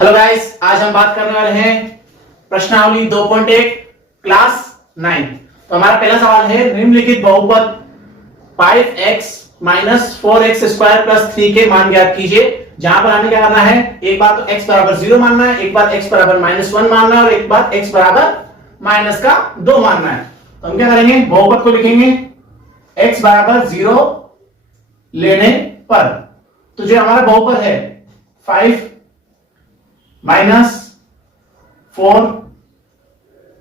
Hello guys, आज हम बात करने वाले हैं प्रश्नावली 2.1 क्लास 9। तो हमारा पहला सवाल है निम्नलिखित बहुपद 5x minus 4x square plus 3 के मान ज्ञात कीजिए। जहां पर हमें क्या करना है, एक बार तो x बराबर 0 मानना है, एक बार x बराबर -1 मानना है और एक बार x बराबर -2 मानना है। तो हम क्या करेंगे, बहुपद को लिखेंगे x बराबर 0 लेने पर। तो जो हमारा बहुपद है 5 माइनस 4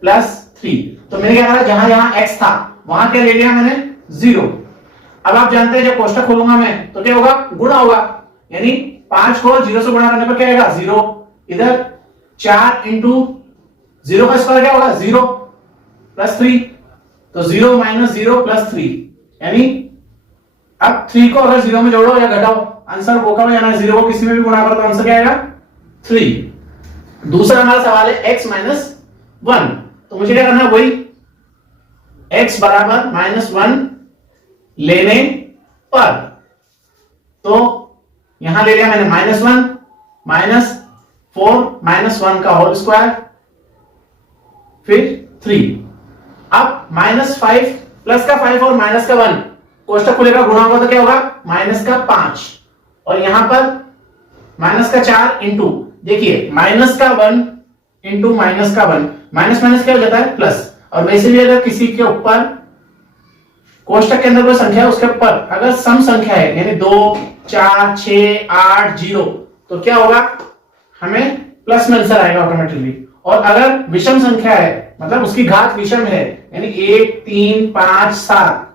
प्लस 3, तो मैंने क्या करा, जहां जहां x था वहां क्या ले लिया मैंने 0। अब आप जानते हैं जब कोष्टक खोलूंगा मैं तो क्या होगा, गुणा होगा, यानी 5 को 0 से गुणा करने पर क्या आएगा 0। इधर 4 इंटू 0 का स्क्वायर क्या होगा 0 प्लस 3, तो 0 माइनस 0 प्लस 3, यानी अब 3 को अगर 0 में जोड़ो या घटाओ आंसर वो का में जाना है, 0 को किसी में भी गुणा करो तो आंसर क्या आएगा 3। दूसरा हमारा सवाल है x माइनस 1, तो मुझे क्या करना है, वही x बराबर -1 लेने पर। तो यहां ले लिया मैंने -1 माइनस 4 -1 का होल स्क्वायर फिर 3। अब -5 प्लस का 5 और माइनस का 1 कोष्टक खुलेगा, गुणा होगा तो क्या होगा -5 और यहां पर -4 इंटू, देखिए -1 इंटू -1, माइनस माइनस क्या हो जाता है प्लस। और वैसे भी अगर किसी के ऊपर कोष्टक के अंदर कोई संख्या है उसके ऊपर अगर सम संख्या है यानी 2 4 6 8 0 तो क्या होगा, हमें प्लस में आंसर आएगा ऑटोमेटिकली। और अगर विषम संख्या है मतलब उसकी घात विषम है यानी 1 3 5 7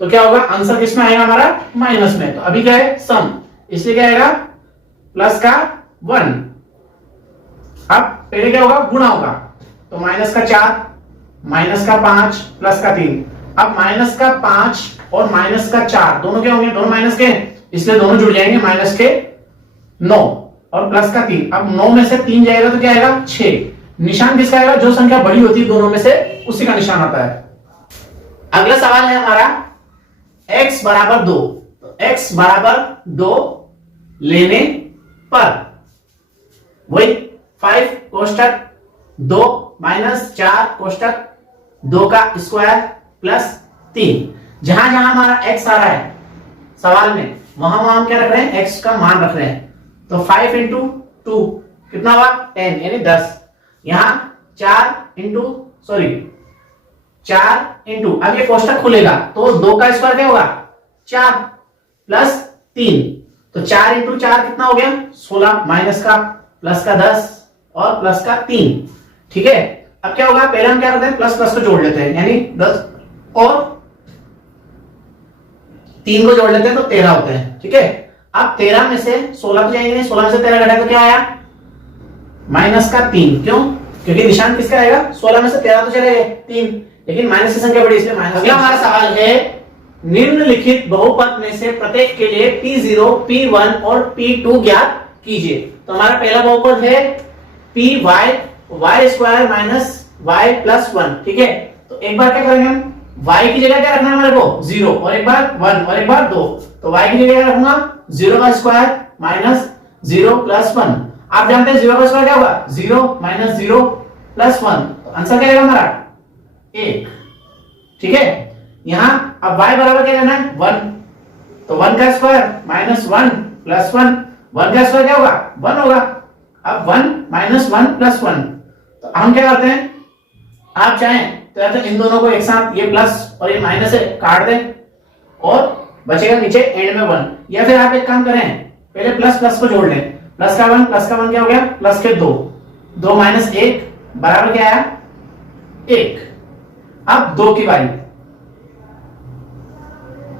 तो क्या होगा, आंसर किसमें आएगा हमारा माइनस में। तो अभी क्या है सम, इसलिए क्या आएगा प्लस का 1। अब पहले क्या होगा, गुणा होगा, तो -4 -5 प्लस का 3। अब -5 और -4 दोनों क्या होंगे, दोनों माइनस के हैं इसलिए दोनों जुड़ जाएंगे, -9 और प्लस का 3। अब 9 में से 3 जाएगा तो क्या आएगा 6। निशान किसका आएगा, जो संख्या बड़ी होती है दोनों में से उसी का निशान आता है। अगला सवाल है हमारा x बराबर 2, तो x बराबर 2 लेने पर वही 5 कोष्टक 2 माइनस 4 कोष्टक 2 का स्क्वायर प्लस 3। जहां जहां हमारा x आ रहा है सवाल में वहां वहां हम क्या रख रहे हैं, x का मान रख रहे हैं। तो 5 इंटू 2 कितना हुआ 10 यानी 10। यहां 4 इंटू अब ये कोष्टक खुलेगा तो 2 का स्क्वायर क्या होगा 4 प्लस 3, तो 4 इंटू 4 कितना हो गया 16 माइनस का प्लस का 10 और प्लस का 3। ठीक है, अब क्या होगा, पहले हम क्या करते हैं प्लस प्लस को जोड़ लेते हैं यानी 10 और 3 को जोड़ लेते हैं तो 13 होते हैं। ठीक है, अब 13 में से 16 को जाएंगे, 16 में से 13 घटाए तो क्या आया -3। क्यों, क्योंकि निशान किसका आएगा, 16 में से 13 तो चले गए 3, लेकिन माइनस की संख्या बड़ी इसलिए माइनस। अगला हमारा सवाल है निम्नलिखित बहुपद में से प्रत्येक के लिए P0 P1 और P2 ज्ञात कीजिए। तो हमारा पहला बहुपद है Py y square minus y plus 1। ठीक है, तो एक बार क्या करेंगे हम, y की जगह क्या रखना है हमारे को 0 और एक बार 1 और एक बार 2, तो y की जगह क्या रखूंगा 0 का स्क्वायर माइनस 0 प्लस 1। आप जानते हैं 0 का स्क्वायर क्या होगा 0 माइनस 0 प्लस 1, तो आंसर क्या आएगा हमारा 1। ठीक है, यहां अब y बराबर क्या लेना है 1, तो 1 का स्क्वायर माइनस 1 प्लस 1, 1 का स्क्वायर क्या होगा 1 होगा। अब 1 माइनस 1 प्लस 1, तो हम क्या करते हैं, आप चाहें तो इन दोनों को एक साथ ये प्लस और ये माइनस है काट दें और बचेगा नीचे एंड में 1, या फिर आप एक काम करें पहले प्लस प्लस को जोड़ लें, प्लस का 1 क्या हो गया प्लस के 2, 2 माइनस 1 बराबर क्या आया 1। अब 2 की बारी,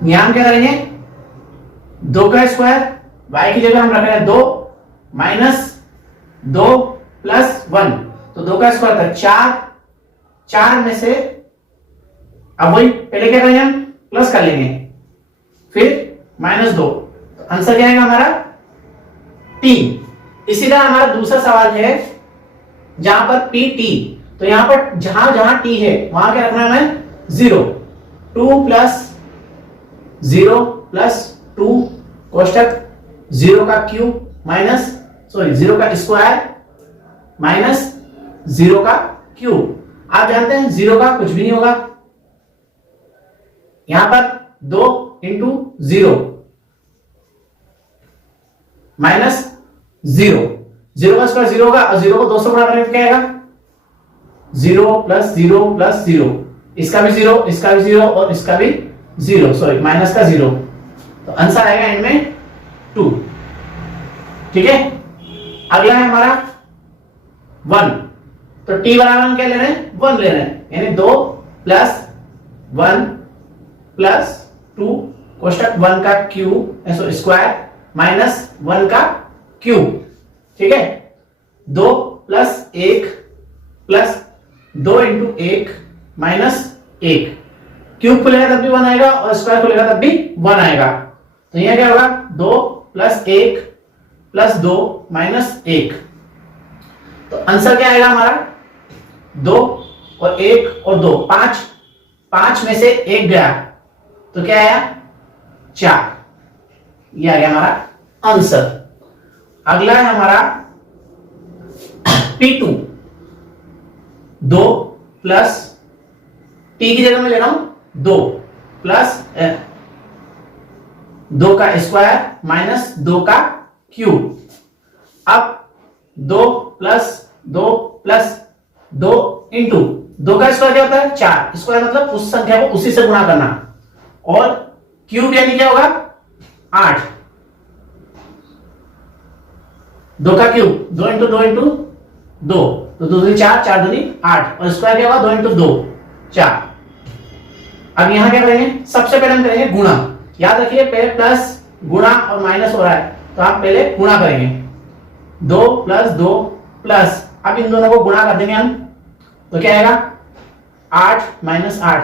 यहां क्या करेंगे 2 का स्क्वायर y की जगह हम रख रहे हैं 2 माइनस 2 प्लस 1, तो 2 का स्क्वायर था 4 में से अब वही पहले क्या करेंगे हम प्लस कर लेंगे फिर -2, तो आंसर क्या आएगा हमारा 3। इसी तरह हमारा दूसरा सवाल है जहां पर PT, तो यहां पर जहां जहां t है वहां क्या रखना है हमें 0, 2 प्लस 0 प्लस 2 कोष्टक 0 का क्यूब माइनस 0 का स्क्वायर माइनस 0 का क्यूब। आप जानते हैं 0 का कुछ भी नहीं होगा, यहां पर 2 इंटू 0 माइनस 0, 0 का स्क्वायर 0 होगा और 0 को 2 से गुणा करेंगे तो क्या आएगा 0 प्लस 0 प्लस 0, इसका भी 0, इसका भी 0 और इसका भी 0, सॉरी माइनस का 0, तो आंसर आएगा इनमें 2। ठीक है, अगला है हमारा 1, तो t बराबर हम क्या ले रहे हैं 1 ले रहे हैं, यानी 2 प्लस 1 प्लस 2 कोष्टक 1 का क्यूब स्क्वायर माइनस 1 का क्यूब। ठीक है, 2 plus 1 plus 2 into 1 minus 1, cube खुलेगा तब भी 1 आएगा और स्क्वायर खुलेगा तब भी 1 आएगा, तो यह क्या होगा 2 प्लस 1 प्लस 2 माइनस 1, तो आंसर क्या आएगा हमारा 2 और 1 और 2, 5 में से 1 गया तो क्या आया 4, यह आ गया हमारा आंसर। अगला है हमारा P2, 2 प्लस t की जगह में ले रहा हूं 2 प्लस 2 का स्क्वायर माइनस 2 का क्यूब। अब 2 प्लस 2 प्लस 2 इंटू 2 का स्क्वायर क्या होता है 4, स्क्वायर मतलब उस संख्या को उसी से गुणा करना, और क्यूब यानी क्या होगा 8, 2 का क्यूब 2 इंटू 2 इंटू 2, तो 2 दूनी 4, 4 दूनी 8, और स्क्वायर क्या होगा 2 इंटू 2 4। अब यहां क्या करेंगे, सबसे पहले हम करेंगे गुणा, याद रखिए पहले प्लस गुणा और माइनस हो रहा है तो आप पहले गुणा करेंगे, 2 प्लस 2 प्लस, अब इन दोनों को गुणा कर देंगे हम तो क्या आएगा 8 माइनस 8,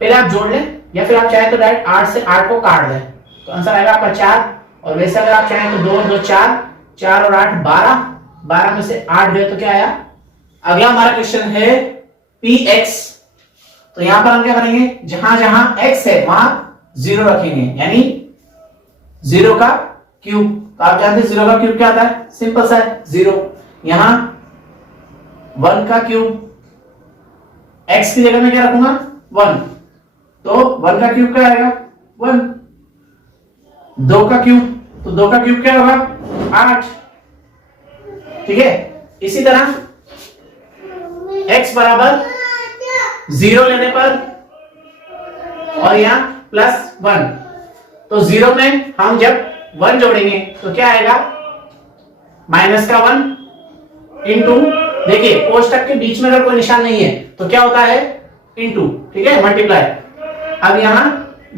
पहले आप जोड़ लें या फिर आप चाहें तो डायरेक्ट 8 से 8 को काट दें, तो आंसर आएगा आपका 4, और वैसे अगर आप चाहें तो 2 2 4, 4 और 8 12, 12 में से 8 गए तो क्या आया। अगला हमारा क्वेश्चन है px, तो यहां पर हम क्या करेंगे, जहां जहां x है वहां 0 रखेंगे, यानी 0 का क्यूब, तो आप जानते हैं 0 का क्यूब क्या आता है, सिंपल सा है 0, यहां 1 का क्यूब, x की जगह में क्या रखूंगा 1, तो 1 का क्यूब क्या आएगा 1, 2 का क्यूब, तो 2 का क्यूब क्या होगा 8। ठीक है, इसी तरह x बराबर 0 लेने पर और यहां प्लस 1, तो 0 में हम जब 1 जोड़ेंगे तो क्या आएगा माइनस का 1 इंटू, देखिए कोष्टक के बीच में अगर कोई निशान नहीं है तो क्या होता है इंटू, ठीक है मल्टीप्लाई। अब यहां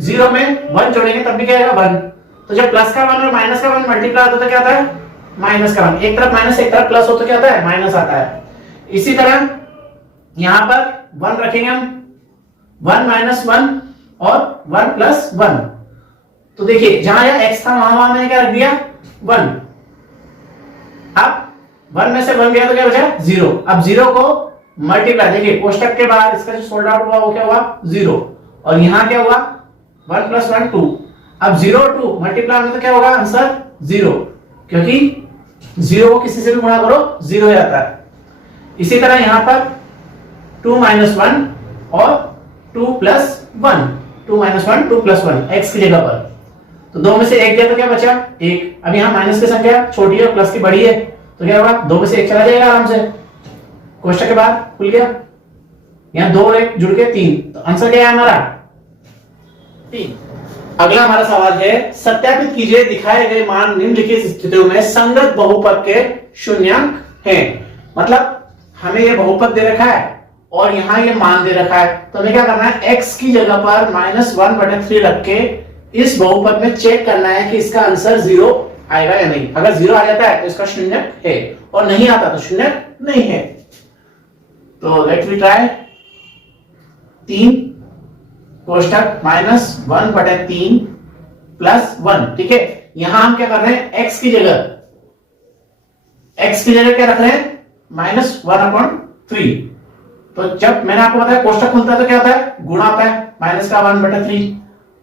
0 में 1 जोड़ेंगे तब भी क्या आएगा 1, तो जब प्लस का 1 और माइनस का 1 मल्टीप्लाई होता है तो क्या आता है माइनस का 1, एक तरफ माइनस एक तरफ प्लस हो तो क्या आता है माइनस आता है। इसी तरह यहां पर 1 रखेंगे हम, 1 माइनस 1 और 1 प्लस 1, तो देखिए जहां यह x था वहां मैंने क्या रख दिया 1, अब 1 में से 1 गया तो क्या बचा 0, अब 0 को मल्टीप्लाई, देखिए कोष्टक के बाहर इसका जो सोल्ड आउट हुआ वो क्या हुआ 0, और यहां क्या हुआ 1 प्लस 1 2, अब 0 और 2 मल्टीप्लाई में तो क्या होगा आंसर 0, क्योंकि 0 को किसी से भी गुणा करो 0 हो जाता है। इसी तरह यहां पर 2 माइनस 1 और 2 प्लस 1, 2 माइनस 1 2 प्लस 1 x की जगह पर, तो 2 में से 1 गया तो क्या बचा 1, अब यहां माइनस की संख्या छोटी है और प्लस की बड़ी है तो क्या होगा 2 में से 1 चला जाएगा आराम से, कोष्टक के बाद खुल गया, यहां 2 और 1 जुड़ के 3, तो आंसर क्या है हमारा 3। अगला हमारा सवाल है सत्यापित कीजिए दिखाए गए मान निम्नलिखित स्थितियों में संगत बहुपद के शून्यांक हैं, मतलब हमें यह बहुपद दे रखा है और यहां ये मान दे रखा है, तो हमें क्या करना है x की जगह पर -1/3 रख के इस बहुपद में चेक करना है कि इसका आंसर 0 आएगा या नहीं। अगर 0 आ जाता है तो इसका शून्यक है और नहीं आता तो शून्यक नहीं है। तो लेट वी ट्राई, 3 कोष्टक -1/3 प्लस 1, ठीक है, यहां हम क्या कर रहे हैं x की जगह क्या रख रहे हैं -1/3, तो जब मैंने आपको बताया कोष्टक खुलता है तो क्या होता है गुणा होता है, माइनस का 1/3,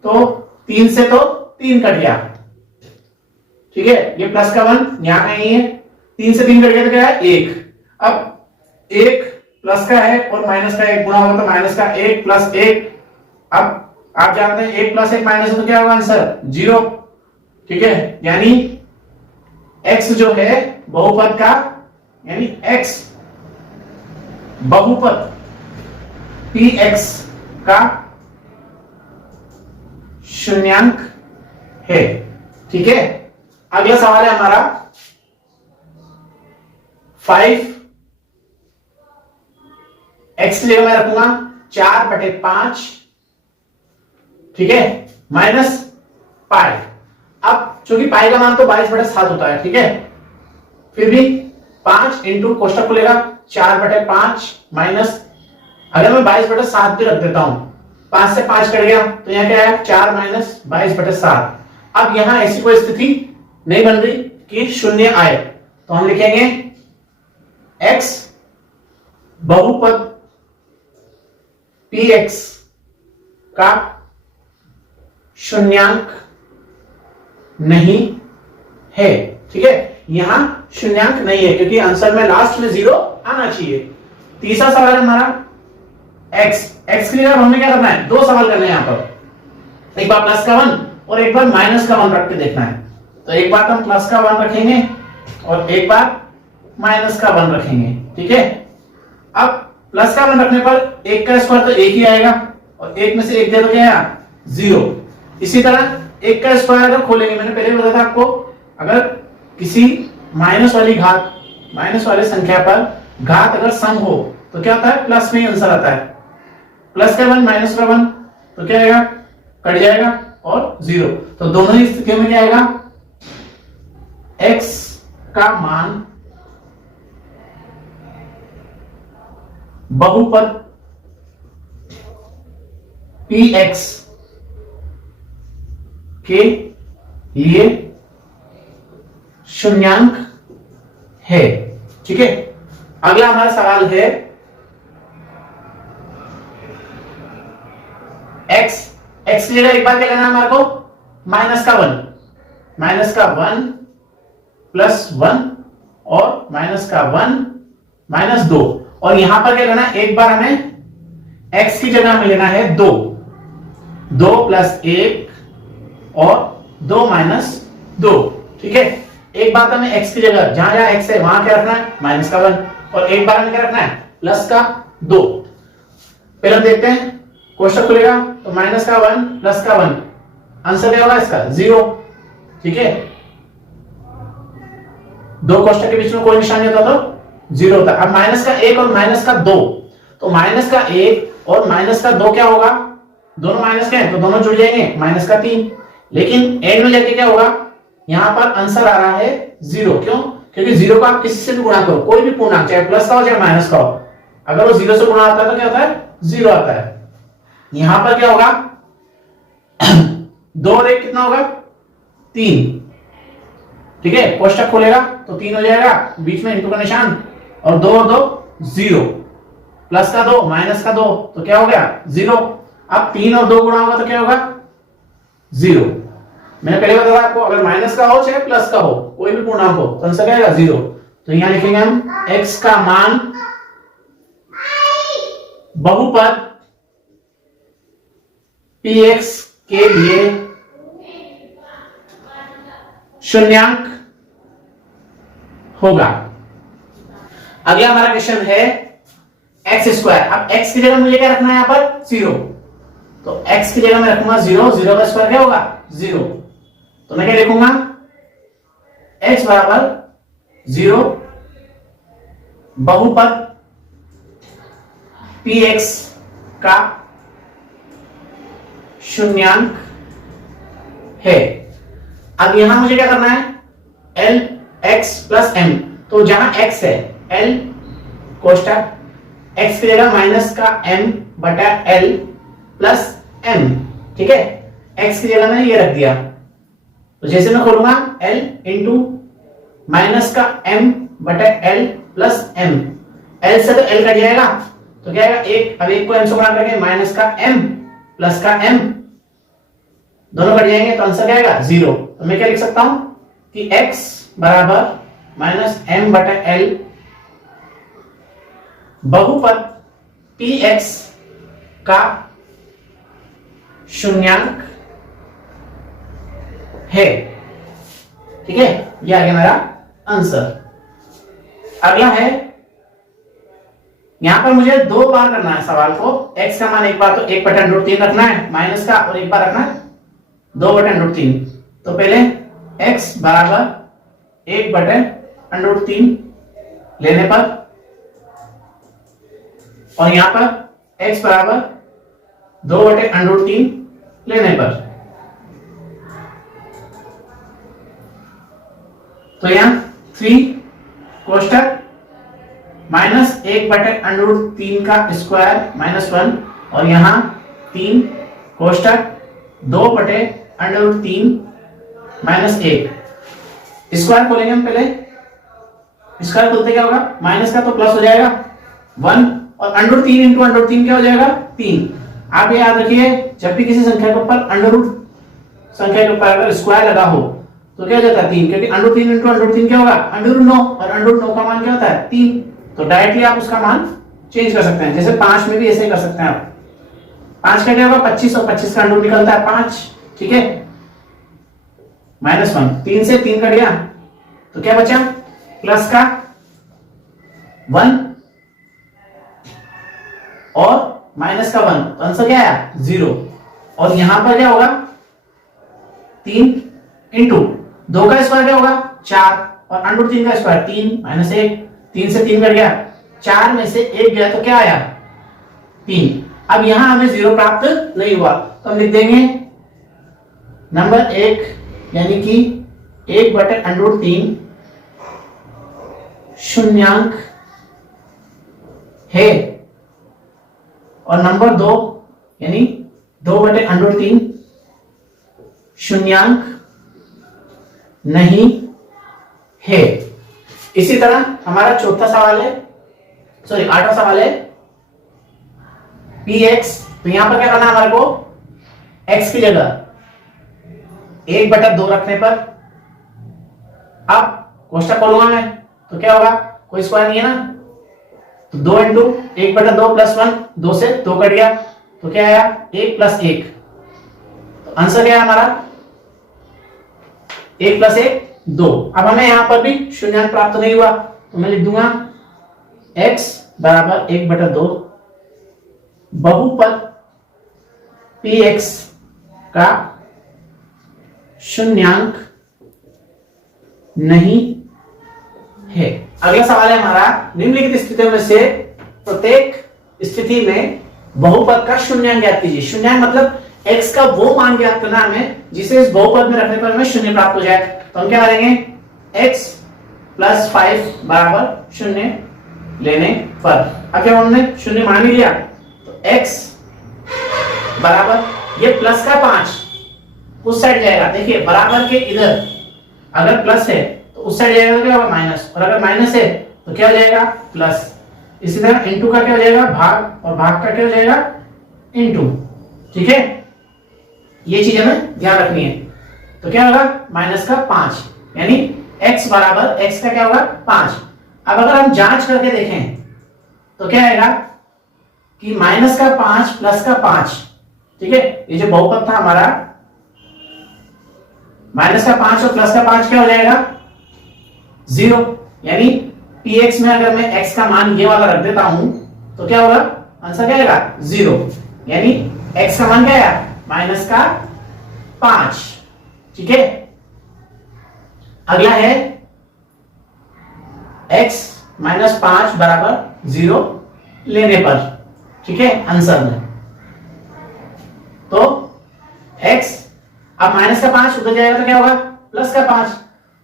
तो 3 से तो 3 कट गया, ठीक है, ये प्लस का 1 यहां कहीं है, 3 से 3 कट गया तो क्या है 1, अब एक प्लस का है और माइनस का एक गुणा होगा तो माइनस का एक प्लस एक। अब आप जानते हैं एक प्लस एक माइनस तो क्या होगा आंसर 0। ठीक है, यानी x जो है बहुपद का, यानी x बहुपद px का शून्यांक है। ठीक है, अगला सवाल है हमारा 5 x की जगह मैं रखूंगा 4/5, ठीक है, माइनस पाई। अब चूंकि पाई का मान तो 22/7 होता है, ठीक है, फिर भी 5 इंटू कोष्टक खुलेगा 4/5 माइनस, अगर मैं 22/7 भी रख देता हूं, 5 से 5 कट गया तो यहां क्या है 4 माइनस 22/7। अब यहां ऐसी कोई स्थिति नहीं बन रही कि शून्य आए, तो हम लिखेंगे x बहुपद px का शून्यांक नहीं है। ठीक है, यहां शून्यांक नहीं है क्योंकि आंसर में लास्ट में 0 आना चाहिए। तीसरा सवाल है हमारा x के लिए हमने क्या करना है, दो सवाल करने हैं यहां पर, एक बार प्लस का 1 और एक बार माइनस का 1 रख के देखना है। तो एक बार हम प्लस का 1 रखेंगे और एक बार माइनस का 1 रखेंगे। ठीक है, अब प्लस का 1 रखने पर एक का स्क्वायर तो एक ही आएगा और एक में से एक दे दो क्या आया 0। इसी तरह एक का स्क्वायर अगर खोलेंगे, मैंने पहले बताया था आपको, अगर किसी माइनस वाली घात, माइनस वाली संख्या पर घात अगर सम हो तो क्या होता है, प्लस में ही आंसर आता है। प्लस का 1 माइनस का 1 तो क्या आएगा, कट जाएगा और 0। तो दोनों ही स्थितियों में क्या आएगा, x का मान बहुपद px के लिए शून्यांक है। ठीक है, अगला हमारा सवाल है x की जगह एक बार क्या लेना है हमारे को, माइनस का 1 प्लस 1 और माइनस का 1 माइनस 2, और यहां पर क्या लेना है, एक बार हमें x की जगह हमें लेना है 2 प्लस 1 और 2 माइनस 2। ठीक है, एक बात हमें x की जगह जहां जहां x है वहां क्या रखना है, माइनस का 1, और एक बार हमें क्या रखना है, प्लस का 2। पहले हम देखते हैं, कोष्टक खुलेगा तो माइनस का 1 प्लस का 1, आंसर क्या होगा इसका 0। ठीक है, दो कोष्टक के बीच में कोई निशान नहीं होता तो 0 होता। अब माइनस का 1 और माइनस का 2, तो माइनस का 1 और माइनस का 2 क्या होगा, दोनों माइनस के हैं तो दोनों जुड़ जाएंगे, माइनस का 3। लेकिन एंड में जाके क्या होगा, यहां पर आंसर आ रहा है 0। क्यों, क्योंकि 0 को आप किसी से भी गुणा करो, कोई भी पूर्णांक चाहे प्लस का हो चाहे माइनस का हो, अगर वो 0 से गुणा आता है तो क्या होता है 0 आता है। यहां पर क्या होगा 2 और 1 कितना होगा 3। ठीक है, कोष्टक खोलेगा तो 3 हो जाएगा, बीच में इंटू का निशान, और 2 और 2 0, प्लस का 2 माइनस का 2 तो क्या हो गया 0। अब 3 और 2 गुणा होगा तो क्या होगा 0। मैंने पहले बताया आपको, अगर माइनस का हो चाहे प्लस का हो, कोई भी पूर्णांक हो तो आंसर क्या आएगा 0। तो यहां लिखेंगे हम x का मान बहुपद px के लिए शून्यांक होगा। अगला हमारा क्वेश्चन है x²। अब x की जगह मुझे क्या रखना है यहां पर 0, तो x की जगह मैं रखूंगा 0 का स्क्वायर क्या होगा 0। तो मैं क्या लिखूंगा, x बराबर 0 बहुपद px का शून्यांक है। अब यहां मुझे क्या करना है, l x प्लस m, तो जहां x है l कोष्टक x की जगह माइनस का m बटा l प्लस m। ठीक है, x की जगह मैंने ये रख दिया, तो जैसे मैं खोलूंगा l इंटू माइनस का m बटा l प्लस m, l से तो l कट जाएगा तो क्या आएगा 1, अब 1 को m से गुणा करके माइनस का m प्लस का m, दोनों कट जाएंगे तो आंसर क्या आएगा 0। तो मैं क्या लिख सकता हूं कि x बराबर माइनस m बटा l बहुपद px का शून्यांक है। ठीक है, ये आ गया मेरा आंसर। अगला है, यहां पर मुझे 2 बार करना है सवाल को। x का मान एक बार तो 1/√3 रखना है माइनस का, और एक बार रखना है 2/√3। तो पहले x बराबर 1/√3 लेने पर, और यहां पर x बराबर 2/√3 लेने पर, तो यहां 3 कोष्टक माइनस 1/√3 का स्क्वायर -1, और यहां 3 कोष्टक 2/√3 -1। स्क्वायर खोलेंगे हम पहले। स्क्वायर खोलते क्या होगा, माइनस का तो प्लस हो जाएगा 1, और √3 इंटू √3 क्या हो जाएगा 3। आप याद रखिए, जब भी किसी संख्या के ऊपर अंडर संख्या के ऊपर अगर स्क्वायर लगा हो तो क्या हो जाता है 3, क्योंकि √3 इंटू √3 क्या होगा √9, और √9 का मान क्या होता है 3। तो डायरेक्टली आप उसका मान चेंज कर सकते हैं। जैसे 5 में भी ऐसे ही कर सकते हैं आप। 5 का क्या होगा 25, और 25 का अंडर निकलता है 5। ठीक है, -1, 3 से 3 कट गया तो क्या बचा प्लस का 1 और माइनस का 1, तो आंसर क्या आया 0। और यहां पर क्या होगा 3 इंटू 2 का स्क्वायर क्या होगा 4, और √3 का स्क्वायर 3 -1, 3 से 3 कट गया, 4 में से 1 गया तो क्या आया 3। अब यहां हमें 0 प्राप्त नहीं हुआ, तो हम लिख देंगे नंबर 1 यानी कि 1/√3 शून्यांक है, और नंबर 2 यानी 2/√3 शून्यांक नहीं है। इसी तरह हमारा चौथा सवाल है, सॉरी 8वां सवाल है px। तो यहां पर क्या करना है हमारे को, x की जगह 1/2 रखने पर, अब कोष्टक खोलूंगा मैं तो क्या होगा, कोई स्क्वायर नहीं है ना, तो 2 इंटू 1/2 प्लस 1, 2 से 2 कट गया तो क्या आया 1 + 1। तो आंसर क्या है हमारा 1 + 1 2। अब हमें यहां पर भी शून्यांक प्राप्त नहीं हुआ, तो मैं लिख दूंगा x बराबर 1/2 बहुपद px का शून्यांक नहीं है। अगला सवाल है हमारा, निम्नलिखित स्थितियों में से प्रत्येक स्थिति में बहुपद का शून्यांक ज्ञात कीजिए। शून्यांक मतलब x का वो मान ज्ञात करना हमें जिसे इस बहुपद में रखने पर हमें शून्य प्राप्त हो जाए। तो हम क्या करेंगे, x + 5 बराबर 0 लेने पर, अब जब हमने 0 मान ही लिया तो x बराबर ये प्लस का 5 उस साइड जाएगा। देखिए बराबर के इधर अगर प्लस है तो उस साइड जाएगा तो क्या होगा माइनस, और अगर माइनस है तो क्या हो जाएगा प्लस। इसी तरह इनटू का क्या हो जाएगा भाग, और भाग का क्या हो जाएगा इनटू। ठीक है, ये चीज हमें ध्यान रखनी है। तो क्या होगा माइनस का 5, यानी x बराबर x का क्या होगा 5। अब अगर हम जांच करके देखें तो क्या आएगा कि माइनस का 5 प्लस का 5। ठीक है, ये जो बहुपद था हमारा, माइनस का 5 और प्लस का 5 क्या हो जाएगा 0, यानी px में अगर मैं x का मान ये वाला रख देता हूं तो क्या होगा आंसर क्या आएगा 0, यानी x का मान क्या आया -5। ठीक है, अगला है x - 5 बराबर 0 लेने पर। ठीक है, आंसर में तो x अब माइनस का 5 उधर जाएगा तो क्या होगा प्लस का 5,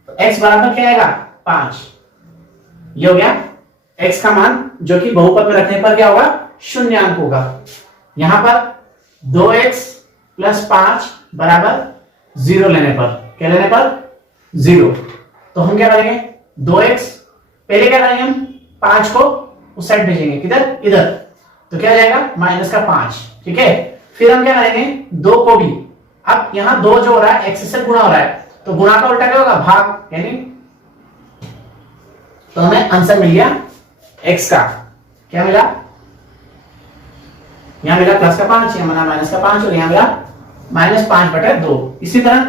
तो x बराबर क्या आएगा 5। ये हो गया x का मान, जो कि बहुपद में रखने पर क्या होगा शून्यांक होगा। यहां पर 2x + 5 बराबर 0 लेने पर, क्या लेने पर 0। तो हम क्या करेंगे 2x, पहले क्या करेंगे हम 5 को उस साइड भेजेंगे, किधर इधर, तो क्या हो जाएगा -5। ठीक है, फिर हम क्या करेंगे 2 को भी, अब यहां 2 जो हो रहा है x से गुणा हो रहा है, तो गुणा का उल्टा क्या होगा भाग, यानी तो हमें आंसर मिल गया x का क्या मिला, यहां मिला प्लस का 5, यहां मिला माइनस का 5 और यहां मिला -5/2। इसी तरह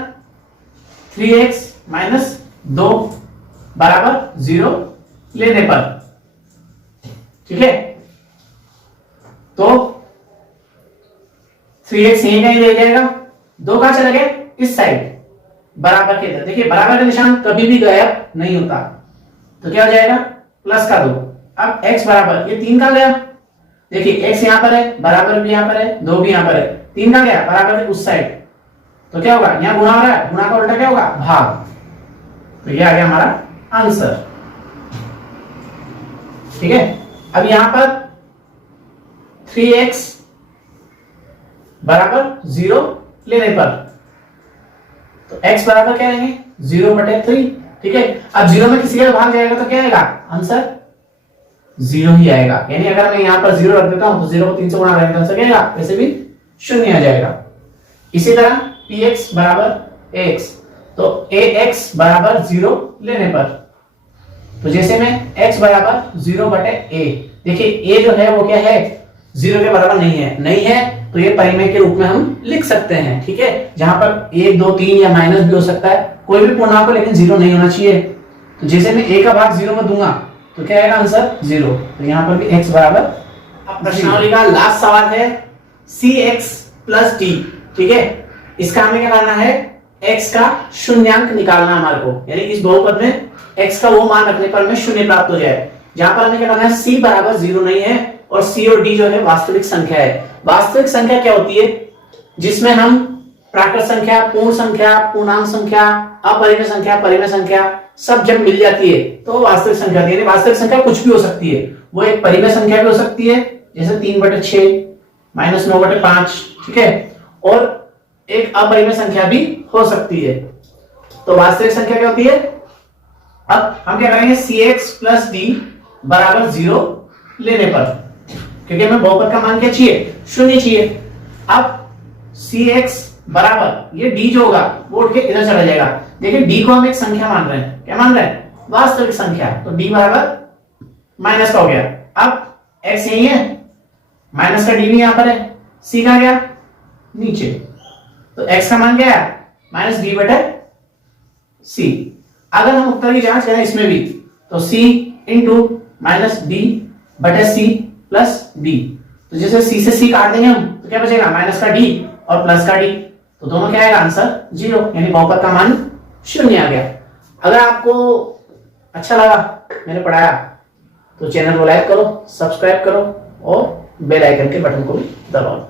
3x माइनस 2 बराबर 0 लेने पर, ठीक है, तो 3x यहीं कहीं रह जाएगा, 2 कहां चला गया, इस साइड बराबर के इधर। देखिए बराबर का निशान कभी भी गायब नहीं होता, तो क्या हो जाएगा प्लस का 2। अब x बराबर, ये 3 कहां गया, देखिए x यहां पर है, बराबर भी यहां पर है, 2 भी यहां पर है, 3 कहां गया, बराबर उस साइड, तो क्या होगा, यहां गुणा हो रहा है, गुणा का उल्टा क्या होगा, भाग। तो ये आ गया हमारा आंसर, ठीक है। अब यहां पर 3x बराबर 0 लेने पर, तो x बराबर क्या लेंगे, 0/3, ठीक है। अब 0 में किसी का भाग जाएगा तो क्या आएगा, आंसर 0 ही आएगा। यानी अगर मैं यहां पर 0 रख देता हूं तो 0 को 3 से गुणा करेंगे तो आंसर क्या आएगा, वैसे भी 0 आ जाएगा। इसी तरह px बराबर ax, तो ax बराबर 0 लेने पर, तो जैसे मैं x बराबर 0/a, देखिए a जो है वो क्या है, 0 के बराबर नहीं है तो ये परिमेय के रूप में हम लिख सकते हैं, ठीक है। जहां पर 1 2 3 या माइनस भी हो सकता है, कोई भी पूर्णांक हो, लेकिन 0 नहीं होना चाहिए। तो जैसे मैं a का भाग 0 में दूंगा तो क्या आएगा आंसर 0, तो यहां पर भी x बराबर। अब प्रश्नावली का लास्ट सवाल है cx + d, ठीक है। इसका हमें क्या करना है, x का शून्यांक निकालना हमारे को, यानी इस बहुपद में x का वो मान रखने पर हमें शून्य प्राप्त हो जाए। जहां पर हमें क्या करना है, c बराबर 0 नहीं है और c और d जो है वास्तविक संख्या है। वास्तविक संख्या क्या होती है, जिसमें हम प्राकृत संख्या, पूर्ण संख्या, पूर्णांक संख्या, अपरिमेय संख्या, परिमेय संख्या सब जब मिल जाती है तो वास्तविक संख्या होती है। यानी वास्तविक संख्या कुछ भी हो सकती है, वो एक परिमेय संख्या भी हो सकती है, जैसे 3/6 -9/5, ठीक है, और एक अपरिमेय संख्या भी हो सकती है। तो वास्तविक संख्या क्या होती है, अब हम क्या करेंगे, cx + d बराबर 0 लेने पर, क्योंकि हमें बहुपद का मान क्या चाहिए, 0 चाहिए। अब cx बराबर ये d जो होगा वो उठ के इधर चला जाएगा। देखिए d को हम एक संख्या मान रहे हैं, क्या मान रहे हैं, वास्तविक संख्या, तो d बराबर माइनस का हो गया। अब x यही है, माइनस का d भी यहां पर है, c कहां गया, नीचे, तो x का मान क्या है, -d/c। अगर हम उत्तर की जांच करें इसमें भी, तो c × -d/c + d, तो जैसे c से c काट देंगे हम तो क्या बचेगा, माइनस का d और प्लस का d, तो दोनों क्या आएगा, आंसर 0, यानी बहुपद का मान 0 आ गया। अगर आपको अच्छा लगा मैंने पढ़ाया तो चैनल को लाइक करो, सब्सक्राइब करो और बेल आइकन के बटन को भी दबाओ।